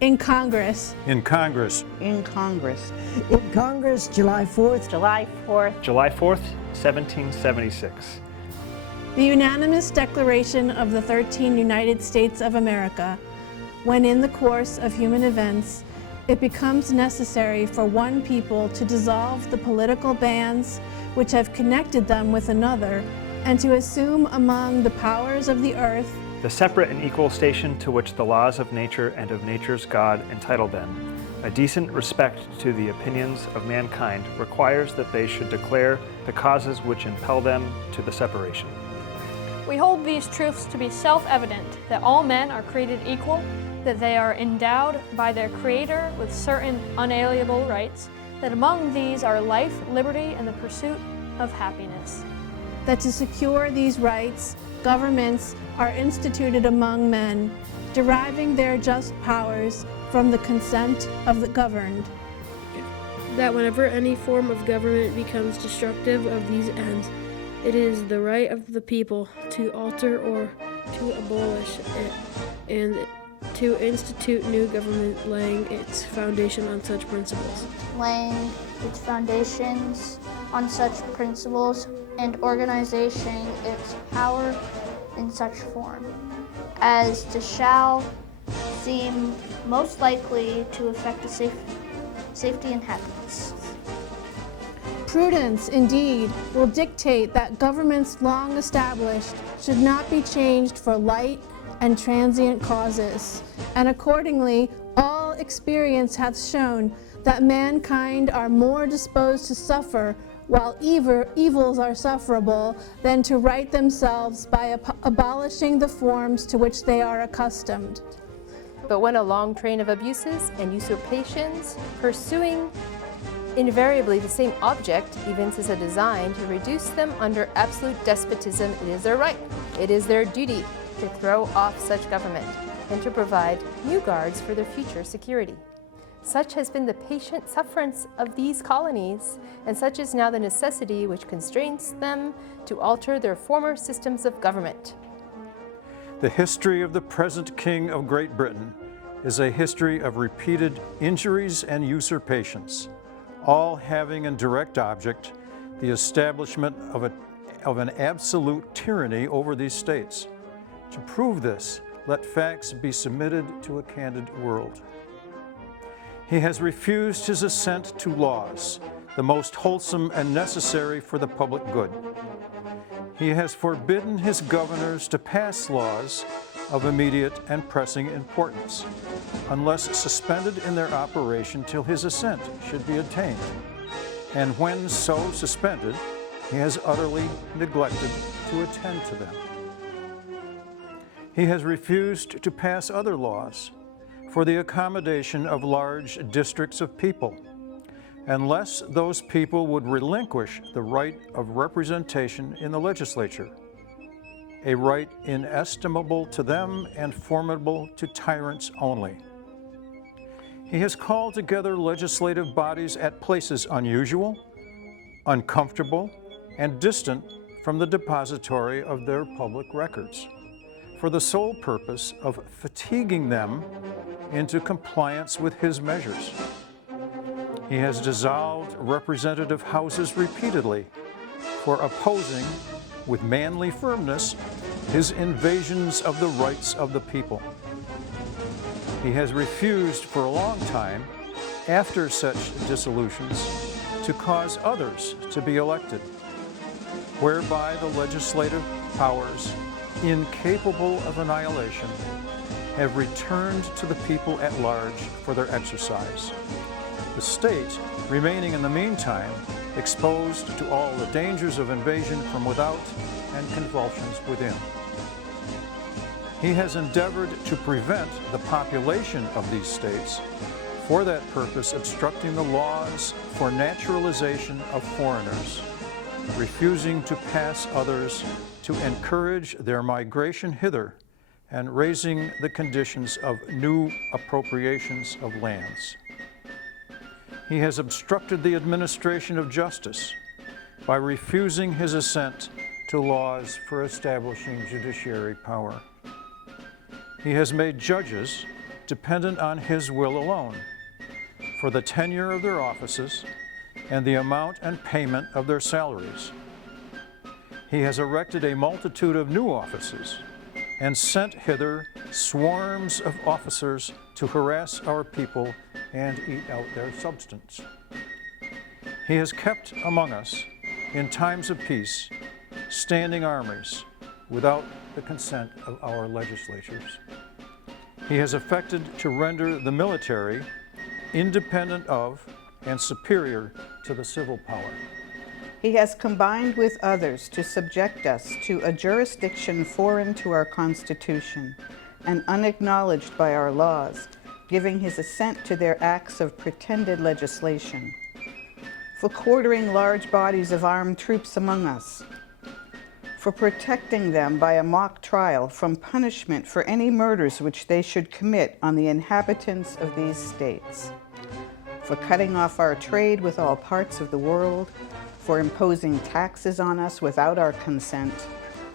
In Congress. In Congress. In Congress. In Congress, July 4th. July 4th. July 4th, 1776. The unanimous declaration of the 13 United States of America, when in the course of human events, it becomes necessary for one people to dissolve the political bands which have connected them with another, and to assume among the powers of the earth the separate and equal station to which the laws of nature and of nature's God entitle them. A decent respect to the opinions of mankind requires that they should declare the causes which impel them to the separation. We hold these truths to be self-evident, that all men are created equal, that they are endowed by their Creator with certain unalienable rights, that among these are life, liberty, and the pursuit of happiness. That to secure these rights, governments are instituted among men, deriving their just powers from the consent of the governed. That whenever any form of government becomes destructive of these ends, it is the right of the people to alter or to abolish it, and to institute new government laying its foundation on such principles. Laying its foundations on such principles and organizing its power in such form as to shall seem most likely to affect the safety and happiness. Prudence, indeed, will dictate that governments long established should not be changed for light and transient causes, and accordingly all experience hath shown that mankind are more disposed to suffer while evils are sufferable than to right themselves by abolishing the forms to which they are accustomed. But when a long train of abuses and usurpations, pursuing invariably the same object, evinces a design to reduce them under absolute despotism, it is their right, it is their duty to throw off such government and to provide new guards for their future security. Such has been the patient sufferance of these colonies, and such is now the necessity which constrains them to alter their former systems of government. The history of the present King of Great Britain is a history of repeated injuries and usurpations, all having in direct object the establishment of an absolute tyranny over these states. To prove this, let facts be submitted to a candid world. He has refused his assent to laws, the most wholesome and necessary for the public good. He has forbidden his governors to pass laws of immediate and pressing importance, unless suspended in their operation till his assent should be obtained. And when so suspended, he has utterly neglected to attend to them. He has refused to pass other laws for the accommodation of large districts of people, unless those people would relinquish the right of representation in the legislature, a right inestimable to them and formidable to tyrants only. He has called together legislative bodies at places unusual, uncomfortable, and distant from the depository of their public records, for the sole purpose of fatiguing them into compliance with his measures. He has dissolved representative houses repeatedly for opposing with manly firmness his invasions of the rights of the people. He has refused for a long time, after such dissolutions, to cause others to be elected, whereby the legislative powers, incapable of annihilation, have returned to the people at large for their exercise. The state remaining in the meantime exposed to all the dangers of invasion from without and convulsions within. He has endeavored to prevent the population of these states, for that purpose obstructing the laws for naturalization of foreigners, refusing to pass others to encourage their migration hither, and raising the conditions of new appropriations of lands. He has obstructed the administration of justice by refusing his assent to laws for establishing judiciary power. He has made judges dependent on his will alone, for the tenure of their offices and the amount and payment of their salaries. He has erected a multitude of new offices and sent hither swarms of officers to harass our people and eat out their substance. He has kept among us, in times of peace, standing armies without the consent of our legislatures. He has affected to render the military independent of and superior to the civil power. He has combined with others to subject us to a jurisdiction foreign to our Constitution and unacknowledged by our laws, giving his assent to their acts of pretended legislation, for quartering large bodies of armed troops among us, for protecting them by a mock trial from punishment for any murders which they should commit on the inhabitants of these states, for cutting off our trade with all parts of the world, for imposing taxes on us without our consent,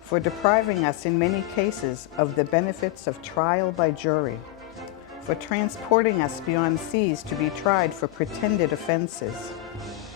for depriving us in many cases of the benefits of trial by jury, for transporting us beyond seas to be tried for pretended offenses,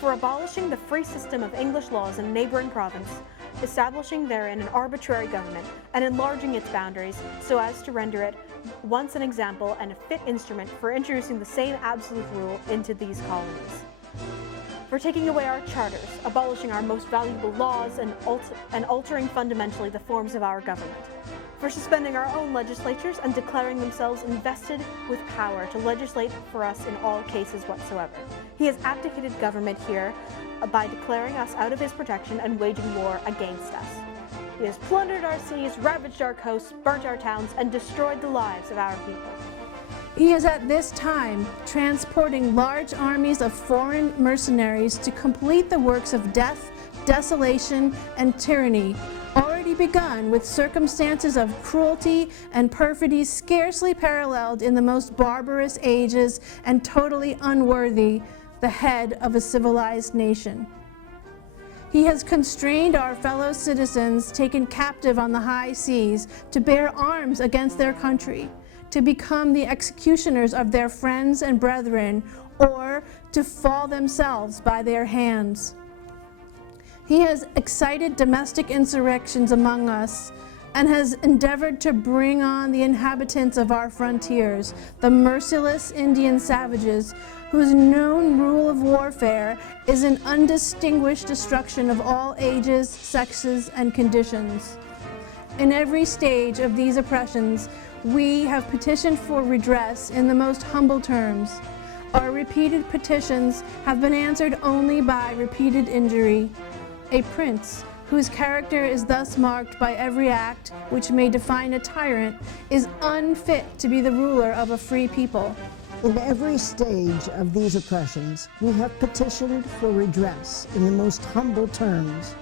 for abolishing the free system of English laws in a neighboring province, establishing therein an arbitrary government, and enlarging its boundaries so as to render it once an example and a fit instrument for introducing the same absolute rule into these colonies, for taking away our charters, abolishing our most valuable laws, and altering fundamentally the forms of our government, for suspending our own legislatures and declaring themselves invested with power to legislate for us in all cases whatsoever. He has abdicated government here by declaring us out of his protection and waging war against us. He has plundered our seas, ravaged our coasts, burnt our towns, and destroyed the lives of our people. He is at this time transporting large armies of foreign mercenaries to complete the works of death, desolation, and tyranny, already begun with circumstances of cruelty and perfidy scarcely paralleled in the most barbarous ages and totally unworthy the head of a civilized nation. He has constrained our fellow citizens taken captive on the high seas to bear arms against their country, to become the executioners of their friends and brethren, or to fall themselves by their hands. He has excited domestic insurrections among us and has endeavored to bring on the inhabitants of our frontiers, the merciless Indian savages, whose known rule of warfare is an undistinguished destruction of all ages, sexes, and conditions. In every stage of these oppressions, we have petitioned for redress in the most humble terms. Our repeated petitions have been answered only by repeated injury. A prince, whose character is thus marked by every act which may define a tyrant, is unfit to be the ruler of a free people. In every stage of these oppressions, we have petitioned for redress in the most humble terms.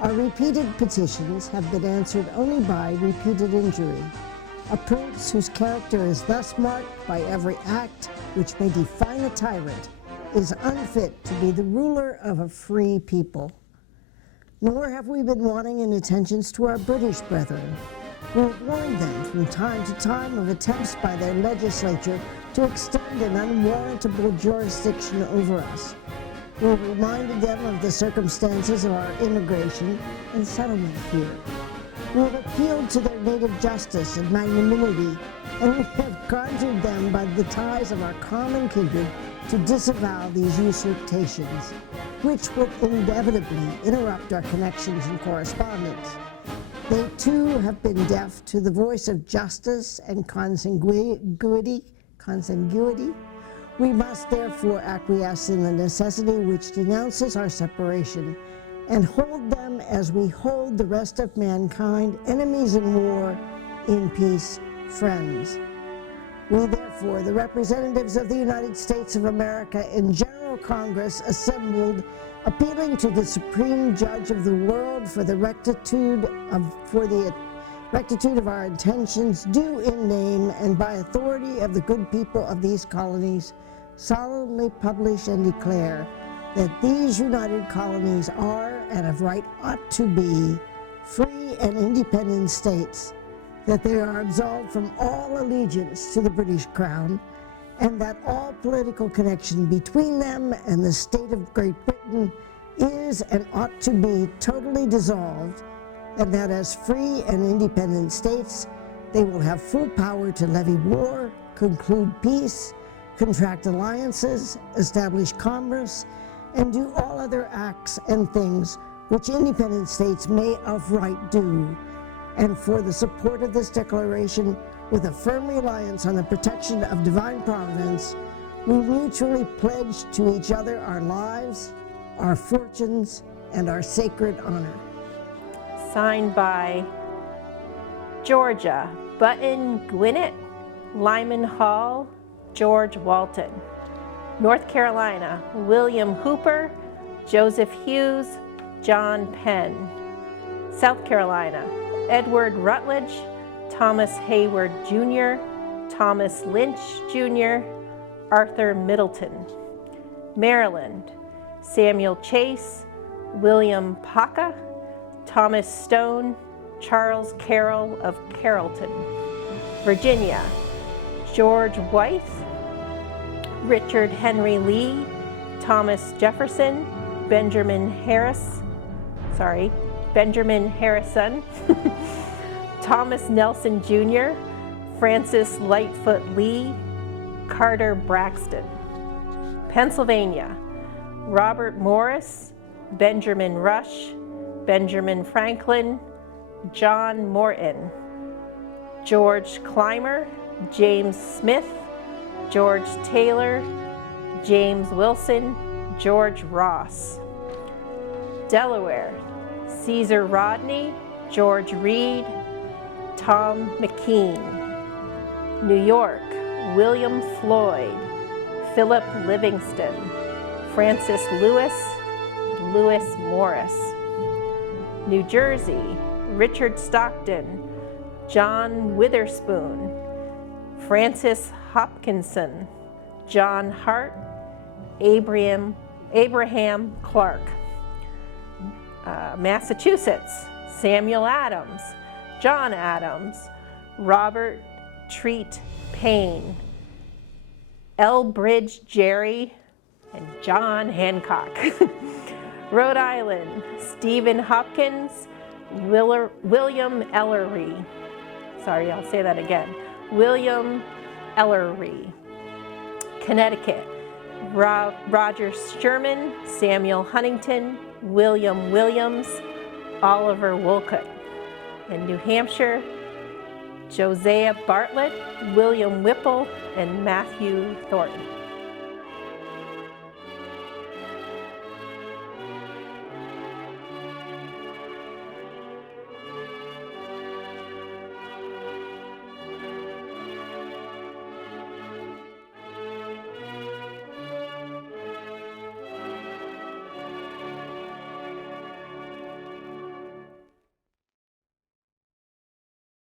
Our repeated petitions have been answered only by repeated injury. A prince whose character is thus marked by every act which may define a tyrant is unfit to be the ruler of a free people. Nor have we been wanting in attentions to our British brethren. We have warned them from time to time of attempts by their legislature to extend an unwarrantable jurisdiction over us. We have reminded them of the circumstances of our immigration and settlement here. We have appealed to their native justice and magnanimity, and we have conjured them by the ties of our common kindred to disavow these usurpations, which would inevitably interrupt our connections and correspondence. They too have been deaf to the voice of justice and consanguinity. We must therefore acquiesce in the necessity which denounces our separation, and hold them as we hold the rest of mankind, enemies in war, in peace, friends. We therefore, the representatives of the United States of America in General Congress assembled, appealing to the Supreme Judge of the world for the rectitude of our intentions, due in name and by authority of the good people of these colonies, solemnly publish and declare that these united colonies are, and of right ought to be, free and independent states, that they are absolved from all allegiance to the British Crown, and that all political connection between them and the state of Great Britain is and ought to be totally dissolved, and that as free and independent states, they will have full power to levy war, conclude peace, contract alliances, establish commerce, and do all other acts and things which independent states may of right do. And for the support of this declaration, with a firm reliance on the protection of divine providence, we mutually pledge to each other our lives, our fortunes, and our sacred honor. Signed by Georgia Button Gwinnett, Lyman Hall, George Walton. North Carolina, William Hooper, Joseph Hughes, John Penn. South Carolina, Edward Rutledge, Thomas Hayward Jr., Thomas Lynch Jr., Arthur Middleton. Maryland, Samuel Chase, William Paca, Thomas Stone, Charles Carroll of Carrollton. Virginia, George Wythe, Richard Henry Lee, Thomas Jefferson, Benjamin Harrison, Thomas Nelson Jr., Francis Lightfoot Lee, Carter Braxton. Pennsylvania, Robert Morris, Benjamin Rush, Benjamin Franklin, John Morton. George Clymer, James Smith, George Taylor, James Wilson, George Ross. Delaware, Caesar Rodney, George Reed, Tom McKean. New York, William Floyd, Philip Livingston, Francis Lewis, Lewis Morris. New Jersey, Richard Stockton, John Witherspoon, Francis Hopkinson, John Hart, Abraham Clark. Massachusetts, Samuel Adams, John Adams, Robert Treat Payne, Elbridge Gerry, and John Hancock. Rhode Island, Stephen Hopkins, William Ellery. Sorry, I'll say that again. William Ellery. Connecticut, Roger Sherman, Samuel Huntington, William Williams, Oliver Wolcott. In New Hampshire, Josiah Bartlett, William Whipple, and Matthew Thornton.